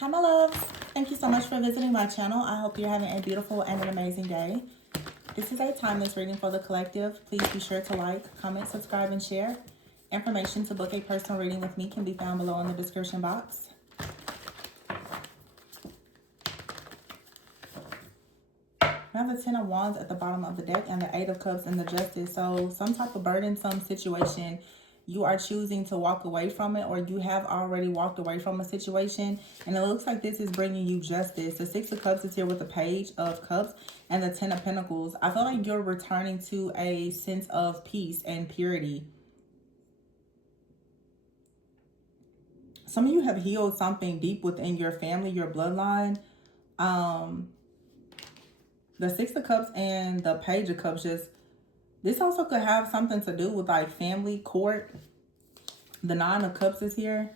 Hi, my loves. Thank you so much for visiting my channel. I hope you're having a beautiful and an amazing day. This is a timeless reading for the collective. Please be sure to like, comment, subscribe, and share. Information to book a personal reading with me can be found below in the description box. We have the Ten of Wands at the bottom of the deck and the Eight of Cups and the Justice. So some type of burdensome situation, you are choosing to walk away from it, or you have already walked away from a situation, and it looks like this is bringing you justice. The Six of Cups is here with the Page of Cups and the Ten of Pentacles. I feel like you're returning to a sense of peace and purity. Some of you have healed something deep within your family, your bloodline. The Six of Cups and the Page of Cups, this also could have something to do with like family, court. The Nine of Cups is here.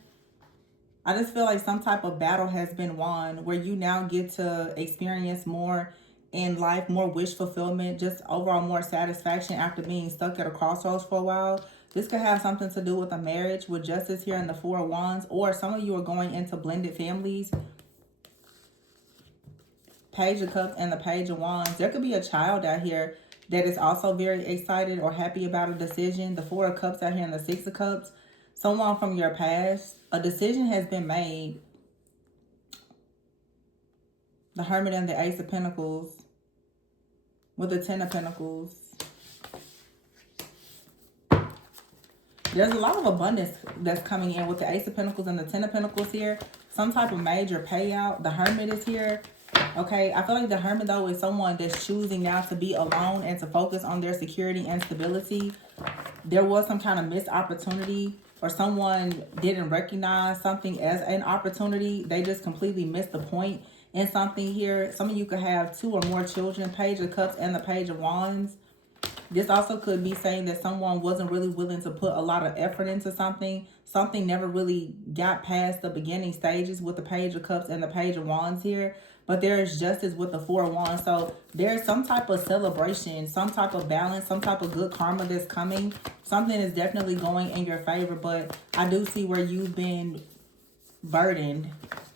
I just feel like some type of battle has been won where you now get to experience more in life, more wish fulfillment, just overall more satisfaction after being stuck at a crossroads for a while. This could have something to do with a marriage with Justice here in the Four of Wands, or some of you are going into blended families. Page of Cups and the Page of Wands. There could be a child out here that is also very excited or happy about a decision. The Four of Cups out here and the Six of Cups. Someone from your past. A decision has been made. The Hermit and the Ace of Pentacles with the Ten of Pentacles. There's a lot of abundance that's coming in with the Ace of Pentacles and the Ten of Pentacles here. Some type of major payout. The Hermit is here. Okay, I feel like the Hermit, though, is someone that's choosing now to be alone and to focus on their security and stability. There was some kind of missed opportunity, or someone didn't recognize something as an opportunity. They just completely missed the point in something here. Some of you could have 2 or more children. Page of Cups and the Page of Wands. This also could be saying that someone wasn't really willing to put a lot of effort into something. Something never really got past the beginning stages with the Page of Cups and the Page of Wands here. But there is justice with the Four of Wands. So there's some type of celebration, some type of balance, some type of good karma that's coming. Something is definitely going in your favor. But I do see where you've been burdened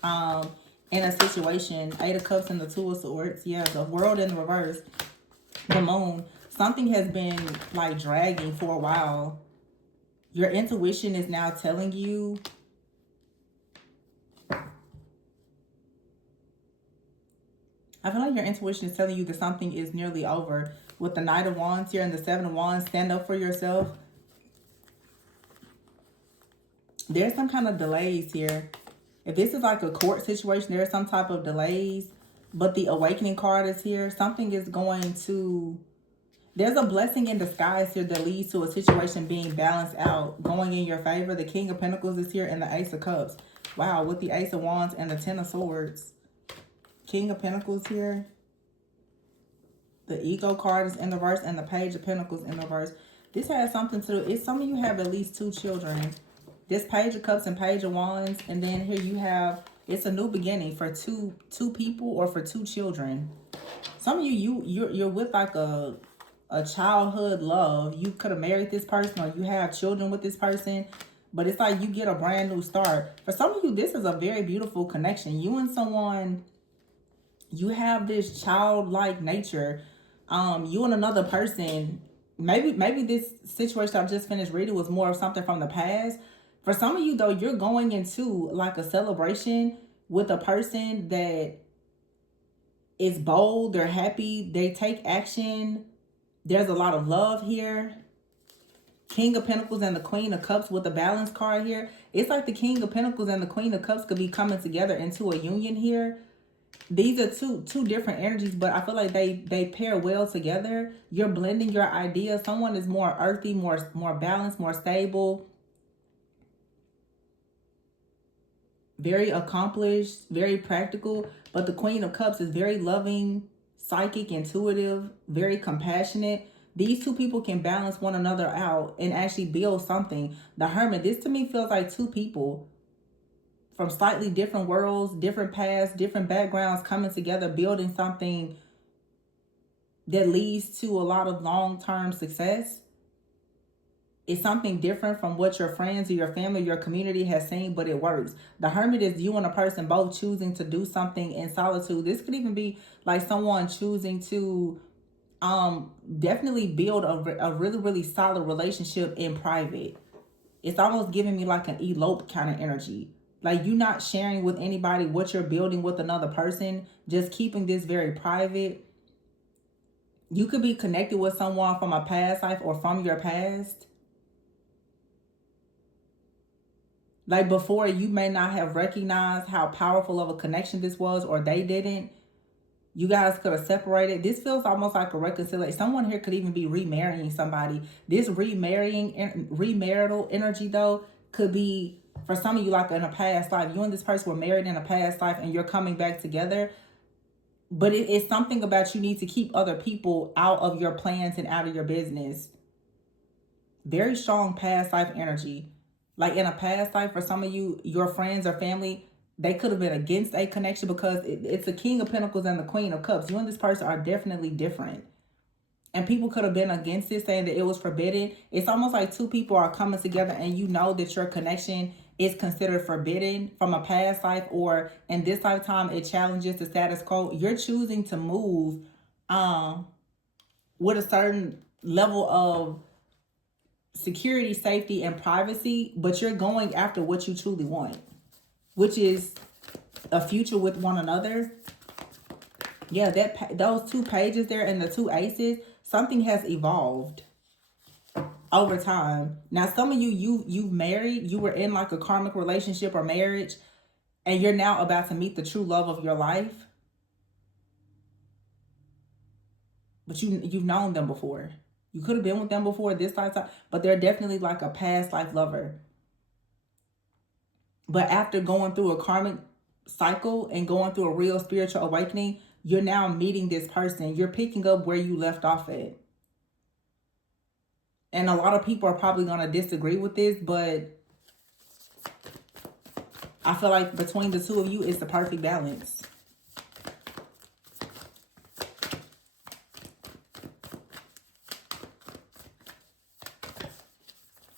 in a situation. Eight of Cups and the Two of Swords. Yeah, the World in reverse. The Moon. Something has been like dragging for a while. Your intuition is now telling you I feel like your intuition is telling you that something is nearly over. With the Knight of Wands here and the Seven of Wands, stand up for yourself. There's some kind of delays here. If this is like a court situation, there's some type of delays. But the Awakening card is here. Something is going to... There's a blessing in disguise here that leads to a situation being balanced out, going in your favor. The King of Pentacles is here and the Ace of Cups. Wow, with the Ace of Wands and the Ten of Swords. King of Pentacles here. The Ego card is in the reverse and the Page of Pentacles in the reverse. This has something to do. It's some of you have at least 2 children. This Page of Cups and Page of Wands. And then here you have, it's a new beginning for two people or for 2 children. Some of you're with like a childhood love. You could have married this person, or you have children with this person, but it's like you get a brand new start. For some of you, this is a very beautiful connection. You and someone, you have this childlike nature. You and another person, maybe this situation I've just finished reading was more of something from the past. For some of you, though, you're going into like a celebration with a person that is bold, they're happy, they take action. There's a lot of love here. King of Pentacles and the Queen of Cups with the Balance card here. It's like the King of Pentacles and the Queen of Cups could be coming together into a union here. These are two different energies, but I feel like they pair well together. You're blending your ideas. Someone is more earthy, more balanced, more stable. Very accomplished, very practical. But the Queen of Cups is very loving, psychic, intuitive, very compassionate. These 2 people can balance one another out and actually build something. The Hermit, this to me feels like 2 people from slightly different worlds, different paths, different backgrounds coming together, building something that leads to a lot of long-term success. It's something different from what your friends or your family, your community has seen, but it works. The Hermit is you and a person both choosing to do something in solitude. This could even be like someone choosing to definitely build a really, really solid relationship in private. It's almost giving me like an elope kind of energy. Like you not sharing with anybody what you're building with another person, just keeping this very private. You could be connected with someone from a past life or from your past. Like before, you may not have recognized how powerful of a connection this was, or they didn't. You guys could have separated. This feels almost like a reconciliation. Someone here could even be remarrying somebody. This remarital energy, though, could be for some of you like in a past life. You and this person were married in a past life and you're coming back together. But it's something about you need to keep other people out of your plans and out of your business. Very strong past life energy. Like in a past life, for some of you, your friends or family, they could have been against a connection because it's the King of Pentacles and the Queen of Cups. You and this person are definitely different. And people could have been against it, saying that it was forbidden. It's almost like two people are coming together and you know that your connection is considered forbidden from a past life, or in this lifetime it challenges the status quo. You're choosing to move with a certain level of security, safety, and privacy, but you're going after what you truly want, which is a future with one another. Yeah, those 2 pages there and the 2 aces, something has evolved over time. Now, some of you've married, you were in like a karmic relationship or marriage, and you're now about to meet the true love of your life. But you've known them before. You could have been with them before this lifetime, but they're definitely like a past life lover. But after going through a karmic cycle and going through a real spiritual awakening, you're now meeting this person. You're picking up where you left off at. And a lot of people are probably going to disagree with this, but I feel like between the two of you, it's the perfect balance.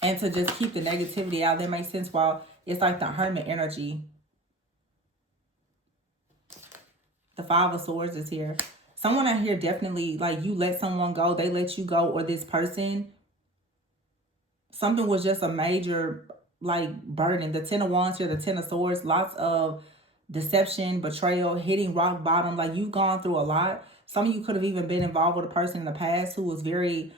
And to just keep the negativity out, that makes sense. While it's like the Hermit energy. The 5 of Swords is here. Someone out here definitely, like, you let someone go, they let you go, or this person, something was just a major, like, burden. The 10 of Wands here, the 10 of Swords, lots of deception, betrayal, hitting rock bottom. Like, you've gone through a lot. Some of you could have even been involved with a person in the past who was very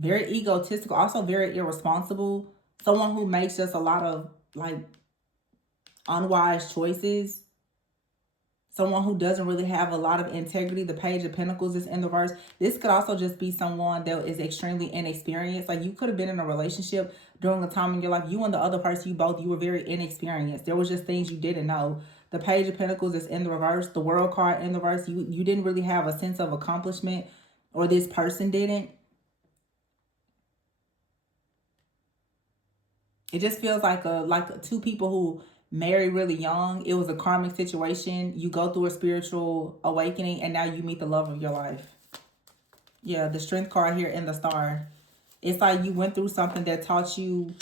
egotistical, also very irresponsible. Someone who makes just a lot of, like, unwise choices. Someone who doesn't really have a lot of integrity. The Page of Pentacles is in the reverse. This could also just be someone that is extremely inexperienced. Like, you could have been in a relationship during a time in your life. You and the other person, you were very inexperienced. There was just things you didn't know. The Page of Pentacles is in the reverse. The World card in the reverse. You didn't really have a sense of accomplishment, or this person didn't. It just feels like two people who marry really young. It was a karmic situation. You go through a spiritual awakening and now you meet the love of your life. Yeah, the Strength card here in the Star. It's like you went through something that taught you,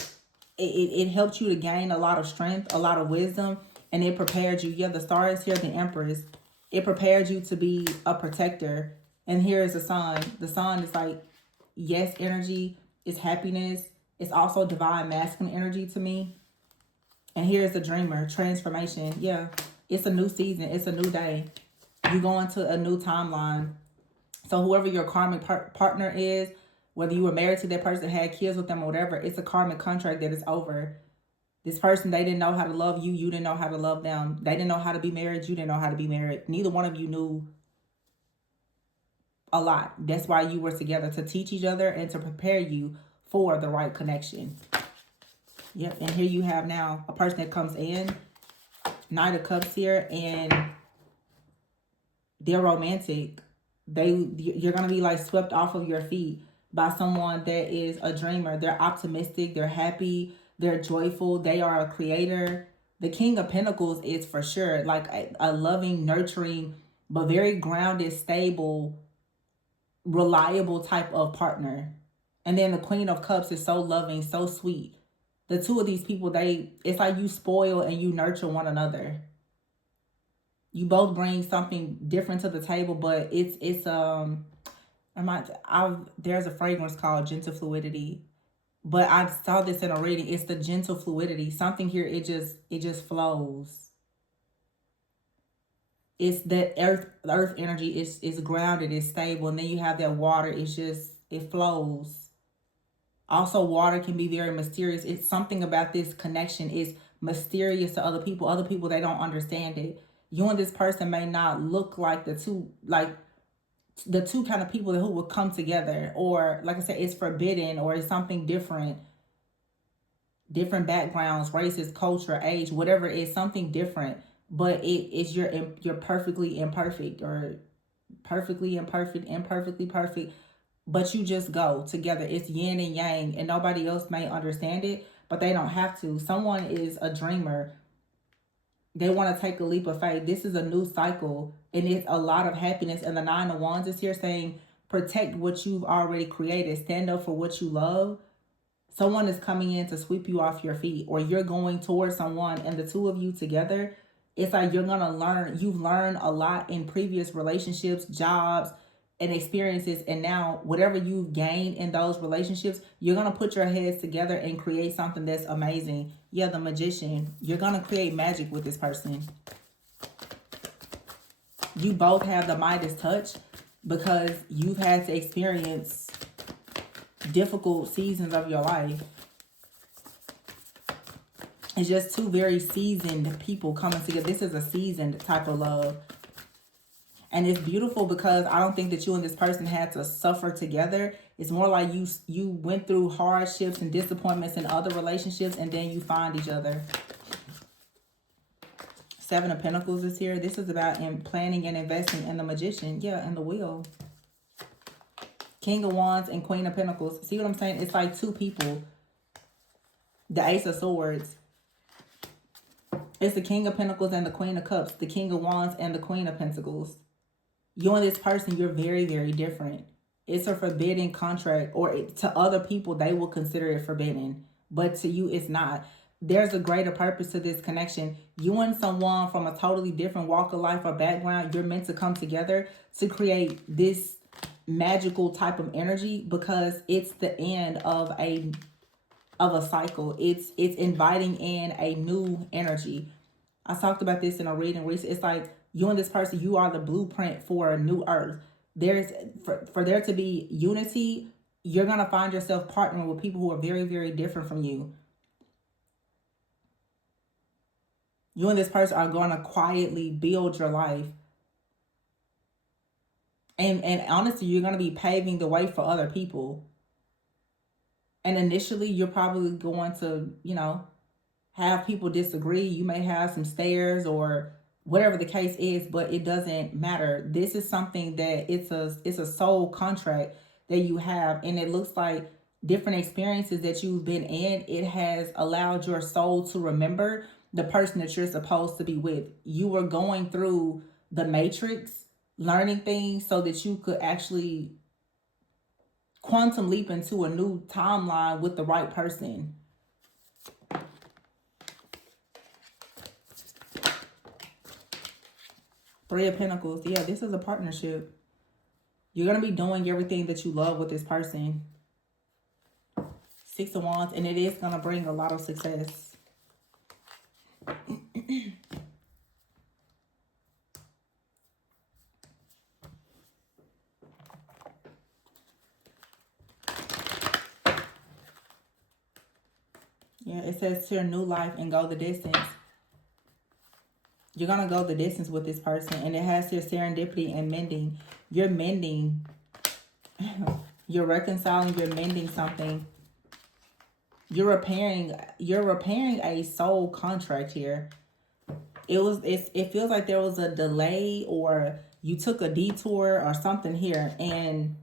it helped you to gain a lot of strength, a lot of wisdom, and it prepared you. Yeah, the Star is here, the Empress. It prepared you to be a protector. And here is the Sun. The Sun is like, yes, energy, it's happiness. It's also divine masculine energy to me. And here's the Dreamer, transformation. Yeah, it's a new season. It's a new day. You go into a new timeline. So whoever your karmic partner is, whether you were married to that person, had kids with them or whatever, it's a karmic contract that is over. This person, they didn't know how to love you. You didn't know how to love them. They didn't know how to be married. You didn't know how to be married. Neither one of you knew a lot. That's why you were together, to teach each other and to prepare you for the right connection. Yep, and here you have now a person that comes in, Knight of Cups here, and they're romantic. You're going to be like swept off of your feet by someone that is a dreamer. They're optimistic, they're happy, they're joyful, they are a creator. The King of Pentacles is for sure like a loving, nurturing, but very grounded, stable, reliable type of partner. And then the Queen of Cups is so loving, so sweet. The two of these people, it's like you spoil and you nurture one another. You both bring something different to the table, but there's a fragrance called Gentle Fluidity, but I saw this in a reading. It's the gentle fluidity. Something here, it just flows. It's that the earth energy is grounded, it's stable, and then you have that water. It flows. Also, water can be very mysterious. It's something about this connection is mysterious to other people. Other people, they don't understand it. You and this person may not look like the two kind of people who would come together, or like I said, it's forbidden, or it's something different backgrounds, races, culture, age, whatever. It's something different, but you're perfectly imperfect, or perfectly imperfect, imperfectly perfect, but you just go together. It's yin and yang, and nobody else may understand it, but they don't have to. Someone is a dreamer. They want to take a leap of faith. This is a new cycle, and it's a lot of happiness. And the Nine of Wands is here saying, protect what you've already created. Stand up for what you love. Someone is coming in to sweep you off your feet, or you're going towards someone, and the two of you together, it's like you've learned a lot in previous relationships, jobs, and experiences, and now whatever you've gained in those relationships, you're going to put your heads together and create something that's amazing. Yeah, the Magician. You're going to create magic with this person. You both have the Midas touch because you've had to experience difficult seasons of your life. It's just two very seasoned people coming together. This is a seasoned type of love. And it's beautiful because I don't think that you and this person had to suffer together. It's more like you went through hardships and disappointments in other relationships, and then you find each other. Seven of Pentacles is here. This is about planning and investing in the Magician. Yeah, and the Wheel. King of Wands and Queen of Pentacles. See what I'm saying? It's like two people. The Ace of Swords. It's the King of Pentacles and the Queen of Cups. The King of Wands and the Queen of Pentacles. You and this person, you're very, very different. It's a forbidden contract, or to other people, they will consider it forbidden. But to you, it's not. There's a greater purpose to this connection. You and someone from a totally different walk of life or background, you're meant to come together to create this magical type of energy, because it's the end of a cycle. It's inviting in a new energy. I talked about this in a reading recently. It's like you and this person, you are the blueprint for a new earth. For there to be unity, you're going to find yourself partnering with people who are very, very different from you. You and this person are going to quietly build your life. And honestly, you're going to be paving the way for other people. And initially, you're probably going to, have people disagree. You may have some stares or whatever the case is, but it doesn't matter. This is something that it's a soul contract that you have, and it looks like different experiences that you've been in, it has allowed your soul to remember the person that you're supposed to be with. You were going through the matrix, learning things so that you could actually quantum leap into a new timeline with the right person. Three of Pentacles. Yeah, this is a partnership. You're going to be doing everything that you love with this person. Six of Wands, and it is going to bring a lot of success. Yeah, it says to a new life and go the distance. You're going to go the distance with this person. And it has your serendipity and mending. You're mending. You're reconciling. You're mending something. You're repairing a soul contract here. It feels like there was a delay, or you took a detour or something here, and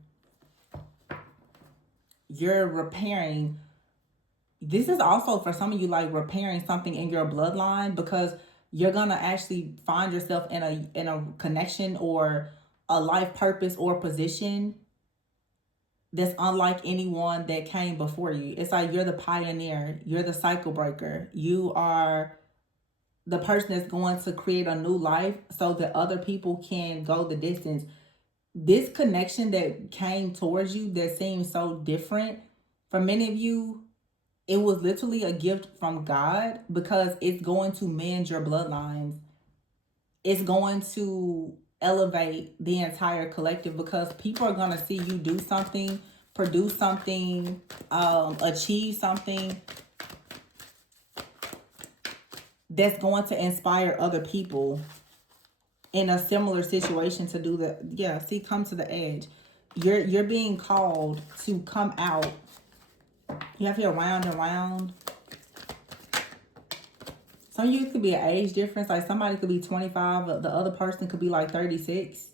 you're repairing. This is also for some of you like repairing something in your bloodline, because you're gonna actually find yourself in a connection or a life purpose or position that's unlike anyone that came before you. It's like you're the pioneer, you're the cycle breaker, you are the person that's going to create a new life so that other people can go the distance. This connection that came towards you that seems so different, for many of you, it was literally a gift from God because it's going to mend your bloodlines. It's going to elevate the entire collective because people are going to see you do something, produce something, achieve something that's going to inspire other people in a similar situation to do the, yeah, see, come to the edge. You're being called to come out. You have here round and round. Some of you could be an age difference. Like somebody could be 25, the other person could be like 36.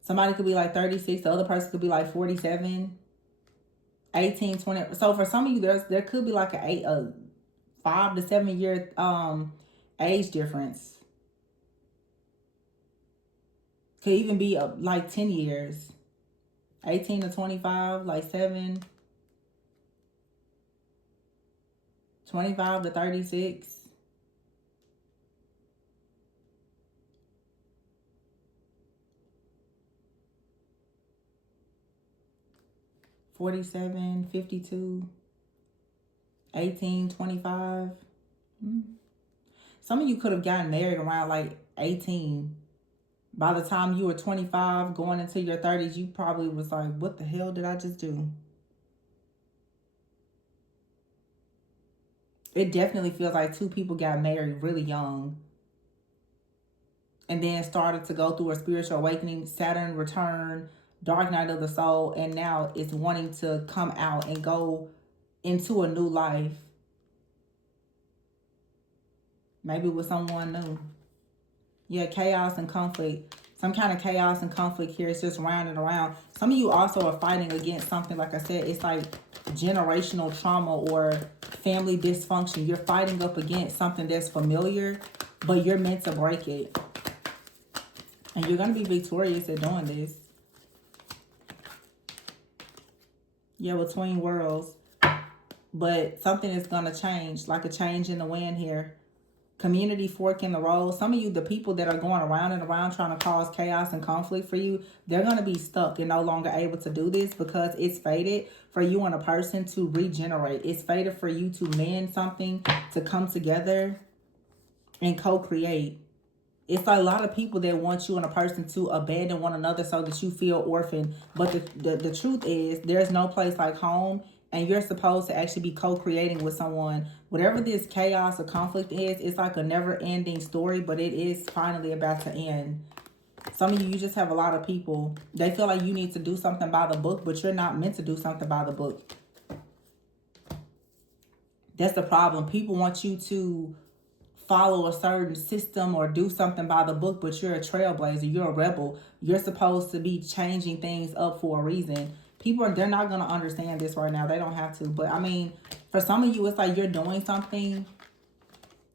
Somebody could be like 36, the other person could be like 47, 18, 20. So for some of you, there could be like a 5 to 7 year age difference. Could even be like 10 years. 18 to 25, like 7. 25 to 36. $47, $52, $18, $25. Some of you could have gotten married around like 18. By the time you were 25, going into your 30s, you probably was like, what the hell did I just do? It definitely feels like two people got married really young and then started to go through a spiritual awakening, Saturn return, dark night of the soul, and now it's wanting to come out and go into a new life. Maybe with someone new. Yeah, chaos and conflict. Some kind of chaos and conflict here. It's just round and around. Some of you also are fighting against something, like I said, it's like generational trauma or family dysfunction. You're fighting up against something that's familiar, but you're meant to break it. And you're going to be victorious at doing this. Yeah, between worlds. But something is going to change, like a change in the wind here. Community fork in the road. Some of you, the people that are going around and around trying to cause chaos and conflict for you, they're going to be stuck and no longer able to do this because it's fated for you and a person to regenerate. It's fated for you to mend something, to come together and co-create. It's like a lot of people that want you and a person to abandon one another so that you feel orphaned. But the truth is, there's no place like home, and you're supposed to actually be co-creating with someone. Whatever this chaos or conflict is, it's like a never-ending story, but it is finally about to end. Some of you just have a lot of people. They feel like you need to do something by the book, but you're not meant to do something by the book. That's the problem. People want you to follow a certain system or do something by the book, but you're a trailblazer, you're a rebel. You're supposed to be changing things up for a reason. People they're not going to understand this right now. They don't have to. But I mean, for some of you, it's like you're doing something,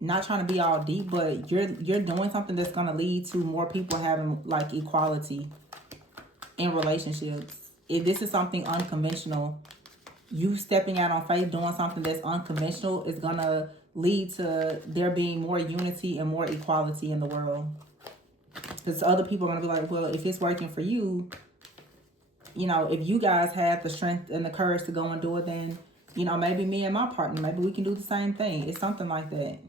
not trying to be all deep, but you're doing something that's going to lead to more people having like equality in relationships. If this is something unconventional, you stepping out on faith, doing something that's unconventional is going to lead to there being more unity and more equality in the world. Because other people are going to be like, well, if it's working for you, you know, if you guys have the strength and the courage to go and do it, then, you know, maybe me and my partner, maybe we can do the same thing. It's something like that.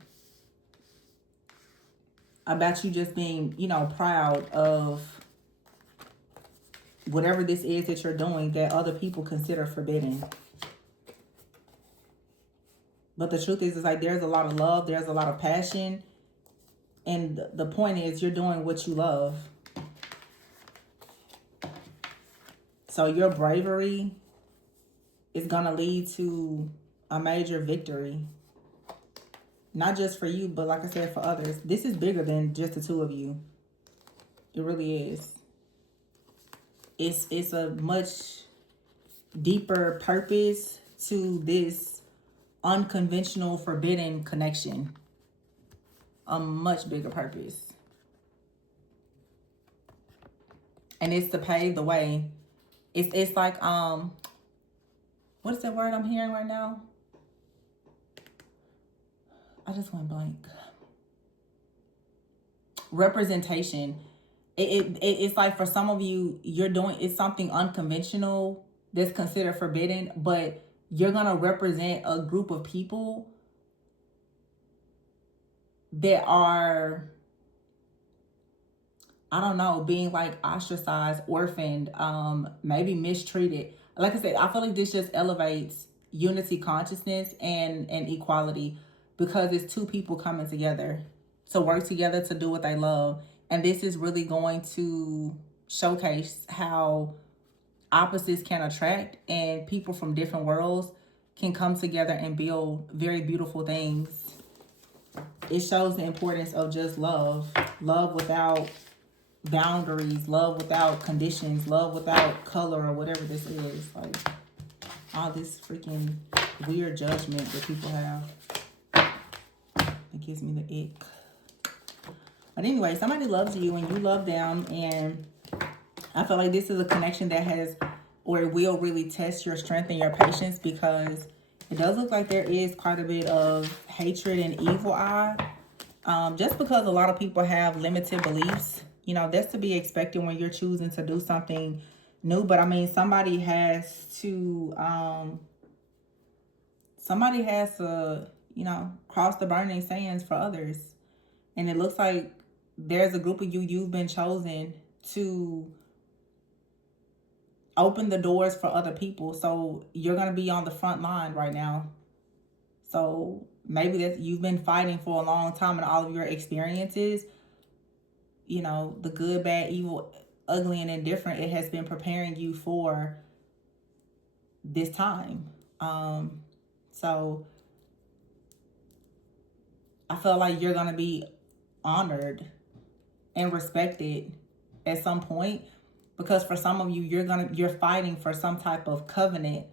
About you just being, you know, proud of whatever this is that you're doing that other people consider forbidden. But the truth is like there's a lot of love, there's a lot of passion. And the point is you're doing what you love. So your bravery is going to lead to a major victory. Not just for you, but like I said, for others. This is bigger than just the two of you. It really is. It's a much deeper purpose to this unconventional, forbidden connection. A much bigger purpose. And it's to pave the way It's like what is that word I'm hearing right now? I just went blank. Representation. It's like for some of you, you're doing it's something unconventional that's considered forbidden, but you're gonna represent a group of people that are, I don't know, being like ostracized, orphaned, maybe mistreated. Like I said, I feel like this just elevates unity consciousness and equality, because it's two people coming together to work together to do what they love. And this is really going to showcase how opposites can attract, and people from different worlds can come together and build very beautiful things. It shows the importance of just love without boundaries, love without conditions, love without color, or whatever this is. Like all this freaking weird judgment that people have. It gives me the ick. But anyway, somebody loves you and you love them, and I feel like this is a connection that has, or it will really test your strength and your patience, because it does look like there is quite a bit of hatred and evil eye. Just because a lot of people have limited beliefs, you know, that's to be expected when you're choosing to do something new. But I mean, somebody has to, you know, cross the burning sands for others. And it looks like there's a group of you've been chosen to open the doors for other people. So you're going to be on the front line right now. So maybe that you've been fighting for a long time, and all of your experiences, you know, the good, bad, evil, ugly, and indifferent, it has been preparing you for this time. So I feel like you're going to be honored and respected at some point, because for some of you, you're fighting for some type of covenant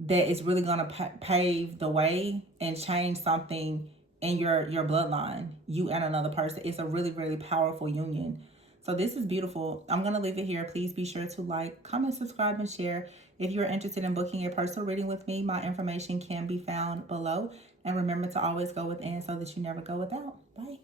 that is really going to pave the way and change something in your bloodline, you and another person. It's a really, really powerful union. So this is beautiful. I'm going to leave it here. Please be sure to like, comment, subscribe, and share. If you're interested in booking a personal reading with me, my information can be found below. And remember to always go within so that you never go without. Bye.